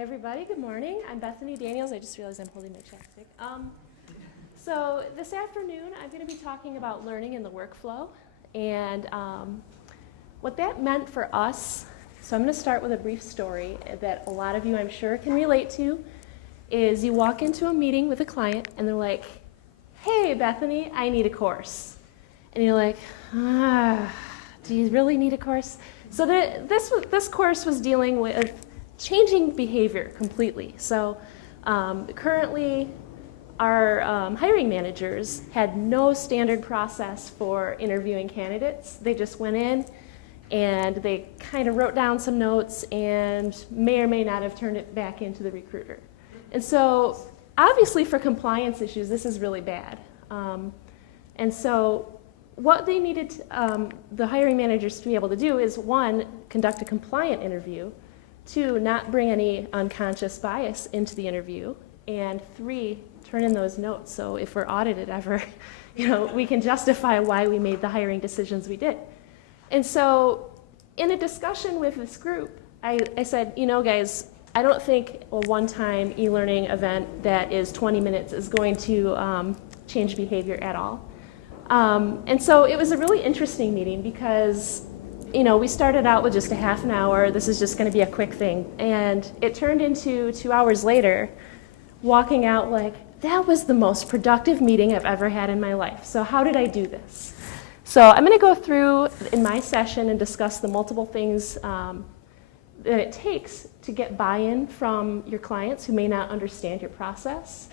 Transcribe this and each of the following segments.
Hey everybody, good morning. I'm Bethany Daniels. I just realized I'm holding my chapstick. So this afternoon I'm going to be talking about learning in the workflow and what that meant for us. So I'm going to start with a brief story that a lot of you I'm sure can relate to. Is you walk into a meeting with a client and they're like, hey Bethany, I need a course. And you're like, do you really need a course? So this course was dealing with changing behavior completely. So currently our hiring managers had no standard process for interviewing candidates. They just went in and they kind of wrote down some notes and may or may not have turned it back into the recruiter. And so obviously for compliance issues, this is really bad. And so what they needed the hiring managers to be able to do is, one, conduct a compliant interview, two, not bring any unconscious bias into the interview, and three, turn in those notes. So if we're audited ever, we can justify why we made the hiring decisions we did. And so in a discussion with this group, I said, guys, I don't think a one-time e-learning event that is 20 minutes is going to change behavior at all. And so it was a really interesting meeting because we started out with just a half an hour. This is just going to be a quick thing. And it turned into 2 hours later, walking out like, that was the most productive meeting I've ever had in my life. So how did I do this? So I'm going to go through in my session and discuss the multiple things that it takes to get buy-in from your clients who may not understand your process.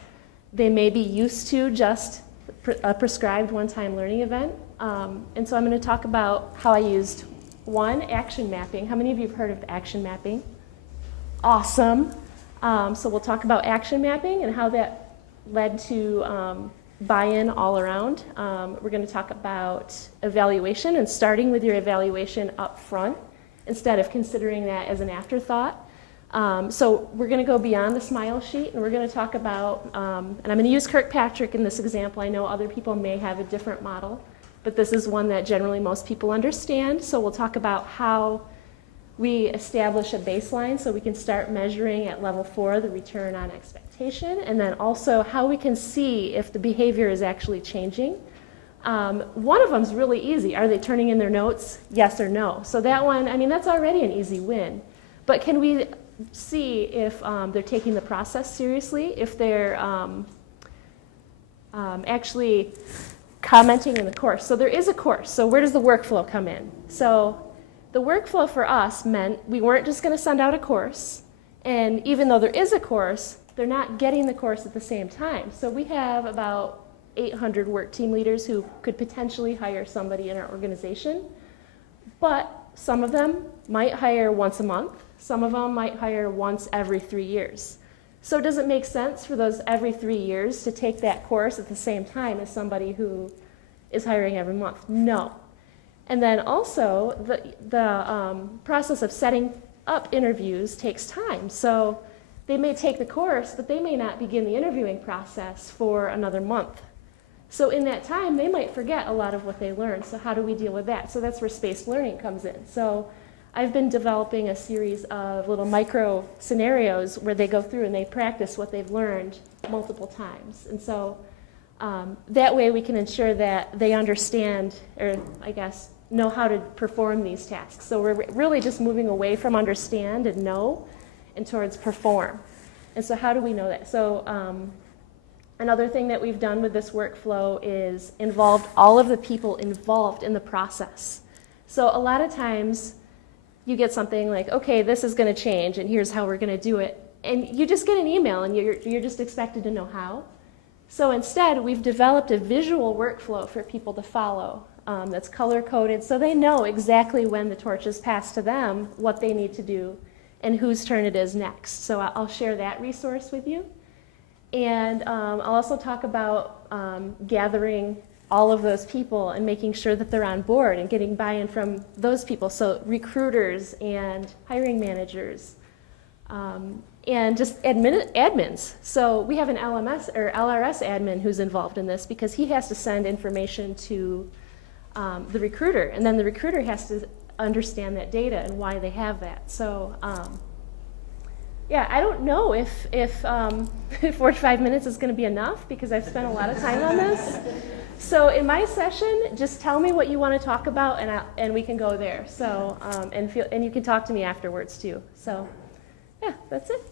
They may be used to just a prescribed one-time learning event. And so I'm going to talk about how I used one, action mapping. How many of you have heard of action mapping? Awesome. So we'll talk about action mapping and how that led to buy-in all around. We're going to talk about evaluation and starting with your evaluation up front instead of considering that as an afterthought. So we're going to go beyond the smile sheet and we're going to talk about, and I'm going to use Kirkpatrick in this example. I know other people may have a different model, but this is one that generally most people understand. So we'll talk about how we establish a baseline so we can start measuring at level 4 the return on expectation, and then also how we can see if the behavior is actually changing. One of them is really easy. Are they turning in their notes? Yes or no. So that one, that's already an easy win. But can we see if they're taking the process seriously, if they're actually commenting in the course? So there is a course. So where does the workflow come in? So the workflow for us meant we weren't just going to send out a course, and even though there is a course, they're not getting the course at the same time. So we have about 800 work team leaders who could potentially hire somebody in our organization, but some of them might hire once a month. Some of them might hire once every 3 years. So does it make sense for those every 3 years to take that course at the same time as somebody who is hiring every month? No. And then also the process of setting up interviews takes time. So they may take the course, but they may not begin the interviewing process for another month. So in that time, they might forget a lot of what they learned. So how do we deal with that? So that's where spaced learning comes in. So I've been developing a series of little micro scenarios where they go through and they practice what they've learned multiple times. And so that way we can ensure that they understand, or I guess, know how to perform these tasks. So we're really just moving away from understand and know and towards perform. And so how do we know that? So another thing that we've done with this workflow is involved all of the people involved in the process. So a lot of times you get something like, okay, this is going to change and here's how we're going to do it. And you just get an email and you're just expected to know how. So instead, we've developed a visual workflow for people to follow that's color-coded so they know exactly when the torch is passed to them, what they need to do, and whose turn it is next. So I'll share that resource with you. And I'll also talk about gathering all of those people and making sure that they're on board and getting buy-in from those people. So recruiters and hiring managers and just admins. So we have an LMS or LRS admin who's involved in this because he has to send information to the recruiter, and then the recruiter has to understand that data and why they have that. So Yeah, I don't know if 45 minutes is going to be enough because I've spent a lot of time on this. So in my session, just tell me what you want to talk about, and we can go there. So and you can talk to me afterwards too. So yeah, that's it.